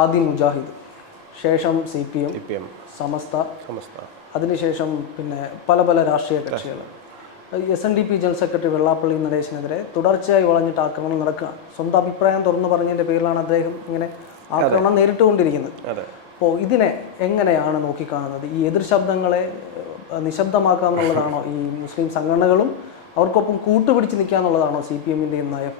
ആദ്യം മുജാഹിദ് ശേഷം C P M Samastha Samastha. അതിനുശേഷം പിന്നെ പല പല രാഷ്ട്രീയ കക്ഷികൾ. S N D P general secretary Vellappally നടേശനെതിരെ തുടർച്ചയായി വളഞ്ഞിട്ട് ആക്രമണം നടക്കുക. സ്വന്തം അഭിപ്രായം തുറന്നു പറഞ്ഞതിന്റെ പേരിലാണ് അദ്ദേഹം ഇങ്ങനെ ആക്രമണം നേരിട്ടുകൊണ്ടിരിക്കുന്നത്. അപ്പോൾ ഇതിനെ എങ്ങനെയാണ് നോക്കിക്കാണുന്നത്? ഈ എതിർ ശബ്ദങ്ങളെ നിശബ്ദമാക്കാമെന്നുള്ളതാണോ നിശബ്ദമാക്കുക എന്നുള്ളതാണോ ഈ മുസ്ലിം സംഘടനകളും അവർക്കൊപ്പം കൂട്ടുപിടിച്ച് നിൽക്കുക എന്നുള്ളതാണോ സി പി എമ്മിന്റെയും നയം?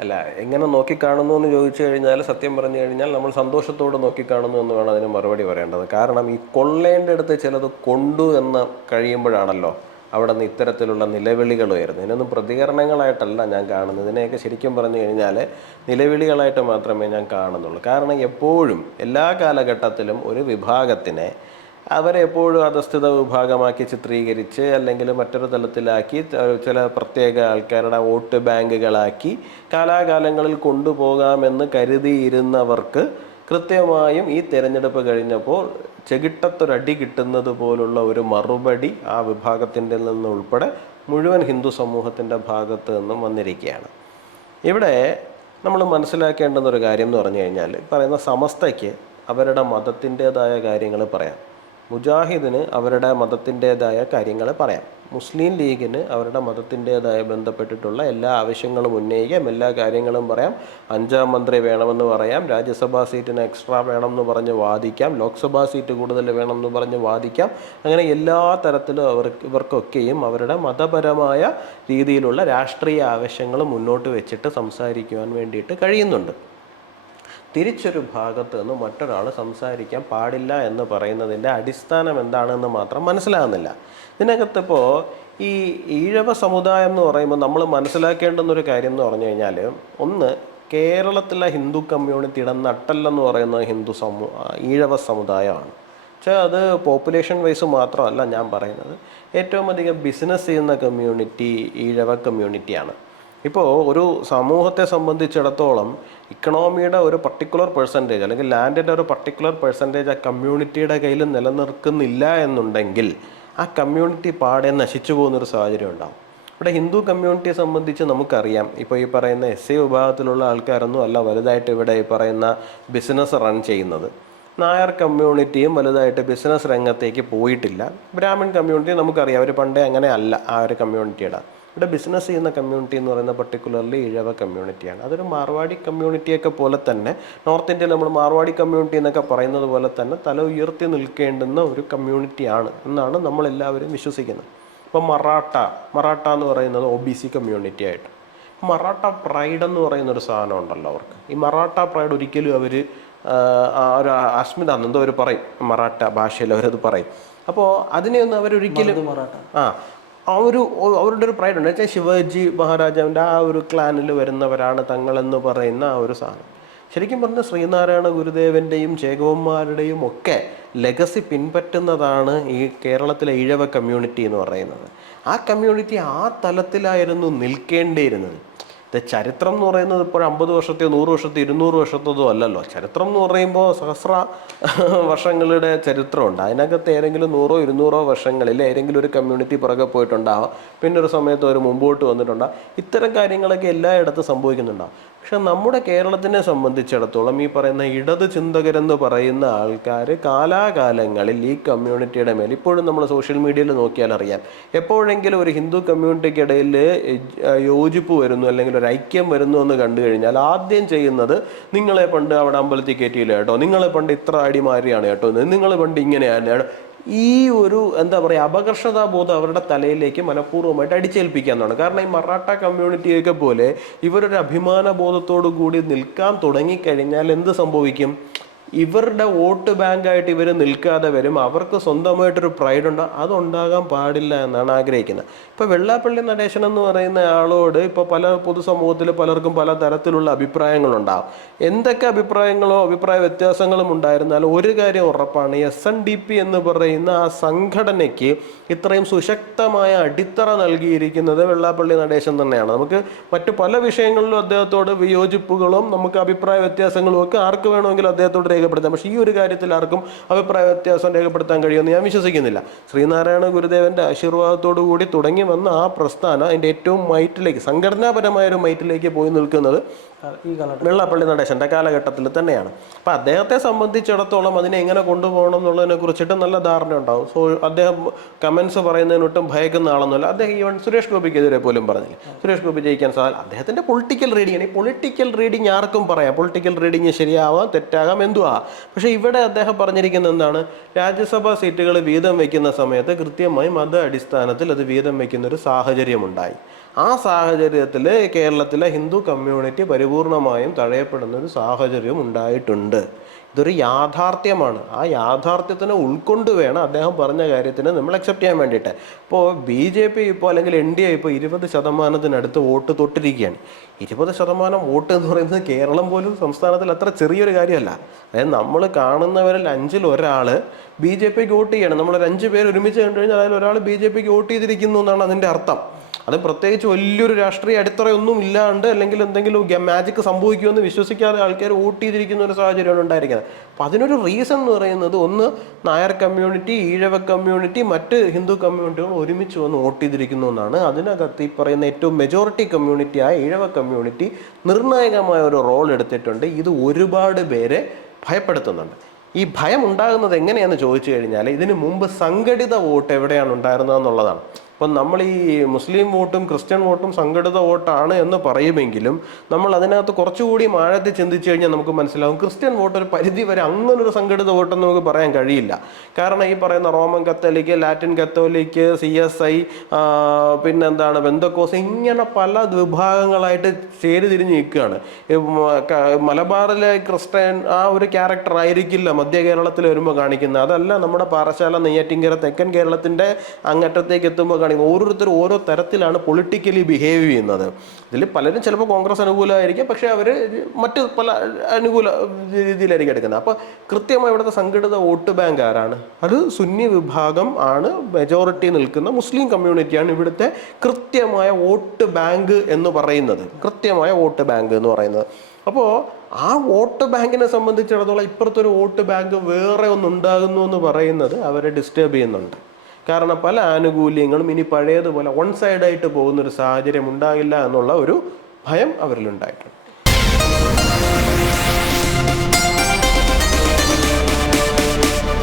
അല്ല എങ്ങനെ നോക്കിക്കാണുന്നു എന്ന് ചോദിച്ചു കഴിഞ്ഞാൽ സത്യം പറഞ്ഞു കഴിഞ്ഞാൽ നമ്മൾ സന്തോഷത്തോട് നോക്കിക്കാണുന്നു എന്ന് വേണം അതിന് മറുപടി പറയേണ്ടത്. കാരണം ഈ കൊള്ളേന്റെ അടുത്ത് ചിലത് കൊണ്ടു എന്ന് കഴിയുമ്പോഴാണല്ലോ അവിടെ നിന്ന് ഇത്തരത്തിലുള്ള നിലവിളികൾ വരുന്നത്. ഇതിനൊന്നും പ്രതികരണങ്ങളായിട്ടല്ല ഞാൻ കാണുന്നത്. ഇതിനെയൊക്കെ ശരിക്കും പറഞ്ഞു കഴിഞ്ഞാൽ നിലവിളികളായിട്ട് മാത്രമേ ഞാൻ കാണുന്നുള്ളൂ. കാരണം എപ്പോഴും എല്ലാ കാലഘട്ടത്തിലും ഒരു വിഭാഗത്തിനെ അവരെ എപ്പോഴും അധസ്ഥിത വിഭാഗമാക്കി ചിത്രീകരിച്ച് അല്ലെങ്കിൽ മറ്റൊരു തലത്തിലാക്കി ചില പ്രത്യേക ആൾക്കാരുടെ വോട്ട് ബാങ്കുകളാക്കി കാലാകാലങ്ങളിൽ കൊണ്ടുപോകാമെന്ന് കരുതിയിരുന്നവർക്ക് കൃത്യമായും ഈ തെരഞ്ഞെടുപ്പ് കഴിഞ്ഞപ്പോൾ ചെകിട്ടത്തൊരടി കിട്ടുന്നത് പോലുള്ള ഒരു മറുപടി ആ വിഭാഗത്തിന്റെ നിന്നുൾപ്പെടെ മുഴുവൻ ഹിന്ദു സമൂഹത്തിന്റെ ഭാഗത്ത് നിന്നും വന്നിരിക്കുകയാണ്. ഇവിടെ നമ്മൾ മനസ്സിലാക്കേണ്ടുന്ന ഒരു കാര്യം എന്ന് പറഞ്ഞു കഴിഞ്ഞാൽ പറയുന്ന സമസ്തയ്ക്ക് അവരുടെ മതത്തിന്റെതായ കാര്യങ്ങൾ പറയാം. മുജാഹിദിന് അവരുടെ മതത്തിന്റെതായ കാര്യങ്ങൾ പറയാം. മുസ്ലിം ലീഗിന് അവരുടെ മതത്തിന്റെതായ ബന്ധപ്പെട്ടിട്ടുള്ള എല്ലാ ആവശ്യങ്ങളും ഉന്നയിക്കാം. എല്ലാ കാര്യങ്ങളും പറയാം. അഞ്ചാം മന്ത്രി വേണമെന്ന് പറയാം. രാജ്യസഭാ സീറ്റിന് എക്സ്ട്രാ വേണമെന്ന് പറഞ്ഞ് വാദിക്കാം. ലോക്സഭാ സീറ്റ് കൂടുതൽ വേണമെന്ന് പറഞ്ഞ് വാദിക്കാം. അങ്ങനെ എല്ലാ തരത്തിലും അവർക്ക് ഇവർക്കൊക്കെയും അവരുടെ മതപരമായ രീതിയിലുള്ള രാഷ്ട്രീയ ആവശ്യങ്ങൾ മുന്നോട്ട് വെച്ചിട്ട് സംസാരിക്കുവാൻ വേണ്ടിയിട്ട് കഴിയുന്നുണ്ട്. തിരിച്ചൊരു ഭാഗത്ത് നിന്ന് മറ്റൊരാൾ സംസാരിക്കാൻ പാടില്ല എന്ന് പറയുന്നതിന്റെ അടിസ്ഥാനം എന്താണെന്ന് മാത്രം മനസ്സിലാകുന്നില്ല. ഇതിനകത്തിപ്പോൾ ഈ ഈഴവ സമുദായം എന്ന് പറയുമ്പോൾ നമ്മൾ മനസ്സിലാക്കേണ്ടുന്ന ഒരു കാര്യം എന്ന് പറഞ്ഞു കഴിഞ്ഞാൽ ഒന്ന് കേരളത്തിലെ ഹിന്ദു കമ്മ്യൂണിറ്റിയുടെ നട്ടല്ലെന്ന് പറയുന്ന ഹിന്ദു സമൂ ഈഴവ സമുദായമാണ്. പക്ഷേ അത് പോപ്പുലേഷൻ വൈസ് മാത്രമല്ല ഞാൻ പറയുന്നത്. ഏറ്റവും അധികം ബിസിനസ് ചെയ്യുന്ന കമ്മ്യൂണിറ്റി ഈഴവ കമ്മ്യൂണിറ്റിയാണ്. ഇപ്പോൾ ഒരു സമൂഹത്തെ സംബന്ധിച്ചിടത്തോളം ഇക്കണോമിയുടെ ഒരു പർട്ടിക്കുലർ പെർസെന്റേജ് അല്ലെങ്കിൽ ലാൻഡിന്റെ ഒരു പർട്ടിക്കുലർ പെർസെന്റേജ് ആ കമ്മ്യൂണിറ്റിയുടെ കയ്യിൽ നിലനിർത്തുന്നില്ല എന്നുണ്ടെങ്കിൽ ആ കമ്മ്യൂണിറ്റി പാടെ നശിച്ചു പോകുന്നൊരു സാഹചര്യം ഉണ്ടാകും ഇവിടെ ഹിന്ദു കമ്മ്യൂണിറ്റിയെ സംബന്ധിച്ച് നമുക്കറിയാം. ഇപ്പോൾ ഈ പറയുന്ന എസ് സി വിഭാഗത്തിലുള്ള ആൾക്കാരൊന്നും അല്ല വലുതായിട്ട് ഇവിടെ ഈ പറയുന്ന ബിസിനസ് റൺ ചെയ്യുന്നത്. നായർ കമ്മ്യൂണിറ്റിയും വലുതായിട്ട് ബിസിനസ് രംഗത്തേക്ക് പോയിട്ടില്ല. ബ്രാഹ്മിൺ കമ്മ്യൂണിറ്റി നമുക്കറിയാം. അവർ പണ്ടേ അങ്ങനെ അല്ല ആ ഒരു കമ്മ്യൂണിറ്റിയുടെ ഇവിടെ ബിസിനസ് ചെയ്യുന്ന കമ്മ്യൂണിറ്റി എന്ന് പറയുന്ന പർട്ടിക്കുലർലി ഇഴവ കമ്മ്യൂണിറ്റിയാണ് അതൊരു മാർവാടി കമ്മ്യൂണിറ്റിയൊക്കെ പോലെ തന്നെ നോർത്ത് ഇന്ത്യയിൽ നമ്മൾ മാർവാടി കമ്മ്യൂണിറ്റി എന്നൊക്കെ പറയുന്നത് പോലെ തന്നെ തല ഉയർത്തി നിൽക്കേണ്ടുന്ന ഒരു കമ്മ്യൂണിറ്റിയാണ് എന്നാണ് നമ്മളെല്ലാവരും വിശ്വസിക്കുന്നത്. ഇപ്പം മറാഠ മറാഠ എന്ന് പറയുന്നത് ഒ ബി സി കമ്മ്യൂണിറ്റി ആയിട്ട്. മറാഠ പ്രൈഡ് എന്ന് പറയുന്ന ഒരു സാധനം ഉണ്ടല്ലോ അവർക്ക്. ഈ മറാഠ പ്രൈഡ് ഒരിക്കലും അവർ ഒരു അസ്മിത എന്തോ അവർ പറയും. മറാഠ ഭാഷയിൽ അവരത് പറയും. അപ്പോൾ അതിനെയൊന്നും അവരൊരിക്കലും ആ ആ ഒരു അവരുടെ ഒരു പ്രൈഡ് ഉണ്ട്. വെച്ചാൽ ശിവജി മഹാരാജാവിന്റെ ആ ഒരു ക്ലാനിൽ വരുന്നവരാണ് തങ്ങളെന്ന് പറയുന്ന ആ ഒരു സാധനം. ശരിക്കും പറഞ്ഞാൽ ശ്രീനാരായണ ഗുരുദേവന്റെയും ചേകവന്മാരുടെയും ഒക്കെ ലെഗസി പിൻപറ്റുന്നതാണ് ഈ കേരളത്തിലെ ഈഴവ കമ്മ്യൂണിറ്റി എന്ന് പറയുന്നത്. ആ കമ്മ്യൂണിറ്റി ആ തലത്തിലായിരുന്നു നിൽക്കേണ്ടിയിരുന്നത്. ചരിത്രം എന്ന് പറയുന്നത് ഇപ്പോൾ അമ്പത് വർഷത്തെ നൂറ് വർഷത്തെ ഇരുന്നൂറ് വർഷത്തതോ അല്ലല്ലോ. ചരിത്രം എന്ന് പറയുമ്പോൾ സഹസ്ര വർഷങ്ങളുടെ ചരിത്രമുണ്ട്. അതിനകത്ത് ഏതെങ്കിലും നൂറോ ഇരുന്നൂറോ വർഷങ്ങളിൽ ഏതെങ്കിലും ഒരു കമ്മ്യൂണിറ്റി പുറകെ പോയിട്ടുണ്ടാവാം. പിന്നെ ഒരു സമയത്ത് അവർ മുമ്പോട്ട് വന്നിട്ടുണ്ടാവാം. ഇത്തരം കാര്യങ്ങളൊക്കെ എല്ലായിടത്തും സംഭവിക്കുന്നുണ്ടാവും. പക്ഷെ നമ്മുടെ കേരളത്തിനെ സംബന്ധിച്ചിടത്തോളം ഈ പറയുന്ന ഇടത് ചിന്തകരെന്ന് പറയുന്ന ആൾക്കാർ കാലാകാലങ്ങളിൽ ഈ കമ്മ്യൂണിറ്റിയുടെ മേൽ ഇപ്പോഴും നമ്മൾ സോഷ്യൽ മീഡിയയിൽ നോക്കിയാൽ അറിയാം. എപ്പോഴെങ്കിലും ഒരു ഹിന്ദു കമ്മ്യൂണിറ്റിക്കിടയിൽ യോജിപ്പ് വരുന്നു അല്ലെങ്കിൽ ഒരു ഐക്യം വരുന്നു എന്ന് കണ്ടു കഴിഞ്ഞാൽ ആദ്യം ചെയ്യുന്നത് നിങ്ങളെ പണ്ട് അവിടെ അമ്പലത്തിൽ കയറ്റിയില്ല കേട്ടോ. നിങ്ങളെ പണ്ട് ഇത്ര അടിമാരിയാണ് കേട്ടോ. നിങ്ങൾ പണ്ട് ഇങ്ങനെയാണ്. ഈ ഒരു എന്താ പറയുക അപകർഷതാ ബോധം അവരുടെ തലയിലേക്ക് മനഃപൂർവമായിട്ട് അടിച്ചേൽപ്പിക്കാന്നാണ് കാരണം ഈ മറാഠ കമ്മ്യൂണിറ്റിയൊക്കെ പോലെ ഇവരൊരു അഭിമാന ബോധത്തോടു കൂടി നിൽക്കാൻ തുടങ്ങിക്കഴിഞ്ഞാൽ എന്ത് സംഭവിക്കും? ഇവരുടെ വോട്ട് ബാങ്കായിട്ട് ഇവർ നിൽക്കാതെ വരും. അവർക്ക് സ്വന്തമായിട്ടൊരു പ്രൈഡ് ഉണ്ട് അതുണ്ടാകാൻ പാടില്ല എന്നാണ് ആഗ്രഹിക്കുന്നത്. ഇപ്പോൾ വെള്ളാപ്പള്ളി നടേശൻ എന്ന് പറയുന്ന ആളോട് ഇപ്പോൾ പല പൊതുസമൂഹത്തിൽ പലർക്കും പല തരത്തിലുള്ള അഭിപ്രായങ്ങളുണ്ടാകും എന്തൊക്കെ അഭിപ്രായങ്ങളോ അഭിപ്രായ വ്യത്യാസങ്ങളും ഉണ്ടായിരുന്നാലും ഒരു കാര്യം ഉറപ്പാണ്. എസ് എൻ ഡി പി എന്ന് പറയുന്ന ആ സംഘടനയ്ക്ക് ഇത്രയും സുശക്തമായ അടിത്തറ നൽകിയിരിക്കുന്നത് വെള്ളാപ്പള്ളി നടേശൻ തന്നെയാണ്. നമുക്ക് മറ്റു പല വിഷയങ്ങളിലും അദ്ദേഹത്തോട് വിയോജിപ്പുകളും നമുക്ക് അഭിപ്രായ വ്യത്യാസങ്ങളും ഒക്കെ ആർക്ക് വേണമെങ്കിലും അദ്ദേഹത്തോട് രേഖപ്പെടുത്താം. പക്ഷേ ഈ ഒരു കാര്യത്തിൽ ആർക്കും അഭിപ്രായ വ്യത്യാസം രേഖപ്പെടുത്താൻ കഴിയുമെന്ന് ഞാൻ വിശ്വസിക്കുന്നില്ല. ശ്രീനാരായണ ഗുരുദേവന്റെ ആശീർവാദത്തോടു കൂടി തുടങ്ങി വന്ന ആ പ്രസ്ഥാനം അതിന്റെ ഏറ്റവും മൈറ്റിലേക്ക് സംഘടനാപരമായ ഒരു മൈറ്റിലേക്ക് പോയി നിൽക്കുന്നത് വെള്ളാപ്പള്ളി നടേശന്റെ കാലഘട്ടത്തിൽ തന്നെയാണ്. അപ്പം അദ്ദേഹത്തെ സംബന്ധിച്ചിടത്തോളം അതിനെ എങ്ങനെ കൊണ്ടുപോകണം എന്നുള്ളതിനെ കുറിച്ചിട്ട് നല്ല ധാരണ ഉണ്ടാവും. സോ അദ്ദേഹം കമൻസ് പറയുന്നതിനൊട്ടും ഭയക്കുന്ന ആളൊന്നുമല്ല. അദ്ദേഹം ഈവൻ സുരേഷ് ഗോപിക്കെതിരെ പോലും പറഞ്ഞില്ല. സുരേഷ് ഗോപി ജയിക്കാൻ സാധ്യത അദ്ദേഹത്തിന്റെ പൊളിറ്റിക്കൽ റീഡിങ് ഈ പൊളിറ്റിക്കൽ റീഡിങ് ആർക്കും പറയാം. പൊളിറ്റിക്കൽ റീഡിങ് ശരിയാവാം തെറ്റാകാം എന്തു ആ പക്ഷേ ഇവിടെ അദ്ദേഹം പറഞ്ഞിരിക്കുന്ന എന്താണ്? രാജ്യസഭാ സീറ്റുകൾ വീതം വയ്ക്കുന്ന സമയത്ത് കൃത്യമായി മത അടിസ്ഥാനത്തിൽ അത് വീതം വയ്ക്കുന്ന ഒരു സാഹചര്യമുണ്ടായി. ആ സാഹചര്യത്തിൽ കേരളത്തിലെ ഹിന്ദു കമ്മ്യൂണിറ്റി പരിപൂർണമായും തഴയപ്പെടുന്ന ഒരു സാഹചര്യം ഉണ്ടായിട്ടുണ്ട്. ഇതൊരു യാഥാർത്ഥ്യമാണ്. ആ യാഥാർത്ഥ്യത്തിനെ ഉൾക്കൊണ്ട് വേണം അദ്ദേഹം പറഞ്ഞ കാര്യത്തിന് നമ്മൾ അക്സെപ്റ്റ് ചെയ്യാൻ വേണ്ടിയിട്ട്. ഇപ്പോൾ ബി ജെ പി ഇപ്പോൾ അല്ലെങ്കിൽ എൻ ഡി എ ഇപ്പോൾ ഇരുപത് ശതമാനത്തിനടുത്ത് വോട്ട് തൊട്ടിരിക്കുകയാണ്. ഇരുപത് ശതമാനം വോട്ട് എന്ന് പറയുന്നത് കേരളം പോലും സംസ്ഥാനത്തിൽ അത്ര ചെറിയൊരു കാര്യമല്ല. അതായത് നമ്മൾ കാണുന്നവരിൽ അഞ്ചിൽ ഒരാൾ ബി ജെ പിക്ക് വോട്ട് ചെയ്യണം. നമ്മളൊരു അഞ്ച് പേര് ഒരുമിച്ച് കണ്ടു കഴിഞ്ഞാൽ അതിൽ ഒരാൾ ബി ജെ പിക്ക് വോട്ട് ചെയ്തിരിക്കുന്നു എന്നാണ് അതിന്റെ അർത്ഥം. അത് പ്രത്യേകിച്ച് വലിയൊരു രാഷ്ട്രീയ അടിത്തറയൊന്നും ഇല്ലാണ്ട് അല്ലെങ്കിൽ എന്തെങ്കിലും മാജിക് സംഭവിക്കുമെന്ന് വിശ്വസിക്കാതെ ആൾക്കാർ വോട്ട് ചെയ്തിരിക്കുന്ന ഒരു സാഹചര്യമാണ് ഉണ്ടായിരിക്കുന്നത്. അപ്പം അതിനൊരു റീസൺ എന്ന് പറയുന്നത് ഒന്ന് നായർ കമ്മ്യൂണിറ്റി ഈഴവ കമ്മ്യൂണിറ്റി മറ്റ് ഹിന്ദു കമ്മ്യൂണിറ്റികൾ ഒരുമിച്ച് വന്ന് വോട്ട് ചെയ്തിരിക്കുന്നു എന്നാണ്. അതിനകത്ത് ഈ പറയുന്ന ഏറ്റവും മെജോറിറ്റി കമ്മ്യൂണിറ്റിയായ ഈഴവ കമ്മ്യൂണിറ്റി നിർണായകമായ ഒരു റോൾ എടുത്തിട്ടുണ്ട്. ഇത് ഒരുപാട് പേരെ ഭയപ്പെടുത്തുന്നുണ്ട്. ഈ ഭയം ഉണ്ടാകുന്നത് എങ്ങനെയാണെന്ന് ചോദിച്ചു കഴിഞ്ഞാൽ ഇതിന് മുമ്പ് സംഘടിത വോട്ട് എവിടെയാണ് ഉണ്ടായിരുന്നതെന്നുള്ളതാണ് അപ്പം നമ്മൾ ഈ മുസ്ലിം വോട്ടും ക്രിസ്ത്യൻ വോട്ടും സംഘടിത വോട്ടാണ് എന്ന് പറയുമെങ്കിലും നമ്മൾ അതിനകത്ത് കുറച്ചുകൂടി ആഴത്തിൽ ചിന്തിച്ചു കഴിഞ്ഞാൽ നമുക്ക് മനസ്സിലാവും ക്രിസ്ത്യൻ വോട്ട് ഒരു പരിധി വരെ അങ്ങനൊരു സംഘടിത വോട്ടെന്ന് നമുക്ക് പറയാൻ കഴിയില്ല. കാരണം ഈ പറയുന്ന Roman Catholic Latin Catholic C S I പിന്നെന്താണ് ബന്ധക്കോസ് ഇങ്ങനെ പല വിഭാഗങ്ങളായിട്ട് ചേരിതിരിഞ്ഞ് നിൽക്കുകയാണ്. മലബാറിലെ ക്രിസ്ത്യൻ ആ ഒരു ക്യാരക്ടർ ആയിരിക്കില്ല മധ്യ കേരളത്തിൽ വരുമ്പോൾ കാണിക്കുന്നത്. അതല്ല നമ്മുടെ പാറശാല നെയ്യാറ്റിൻകര തെക്കൻ കേരളത്തിന്റെ അങ്ങറ്റത്തേക്ക് എത്തുമ്പോൾ കാണിക്കുന്നത് ഓരോരുത്തരും ഓരോ തരത്തിലാണ് പൊളിറ്റിക്കലി ബിഹേവ് ചെയ്യുന്നത്. ഇതിൽ പലരും ചിലപ്പോൾ കോൺഗ്രസ് അനുകൂലമായിരിക്കും പക്ഷേ അവർ മറ്റ് പല അനുകൂല രീതിയിലായിരിക്കും എടുക്കുന്നത്. അപ്പോൾ കൃത്യമായി ഇവിടുത്തെ സംഘടിത വോട്ട് ബാങ്ക് ആരാണ്? അത് സുന്നി വിഭാഗം ആണ് മെജോറിറ്റി നിൽക്കുന്ന മുസ്ലിം കമ്മ്യൂണിറ്റിയാണ് ഇവിടുത്തെ കൃത്യമായ വോട്ട് ബാങ്ക് എന്ന് പറയുന്നത്. കൃത്യമായ വോട്ട് ബാങ്ക് എന്ന് പറയുന്നത്. അപ്പോൾ ആ വോട്ട് ബാങ്കിനെ സംബന്ധിച്ചിടത്തോളം ഇപ്പുറത്തൊരു വോട്ട് ബാങ്ക് വേറെ ഒന്നുണ്ടാകുന്നു എന്ന് പറയുന്നത് അവരെ ഡിസ്റ്റേബ് ചെയ്യുന്നുണ്ട്. കാരണം പല ആനുകൂല്യങ്ങളും ഇനി പഴയതുപോലെ വൺ സൈഡായിട്ട് പോകുന്നൊരു സാഹചര്യം ഉണ്ടാകില്ല എന്നുള്ള ഒരു ഭയം അവരിലുണ്ടായിട്ടുണ്ട്.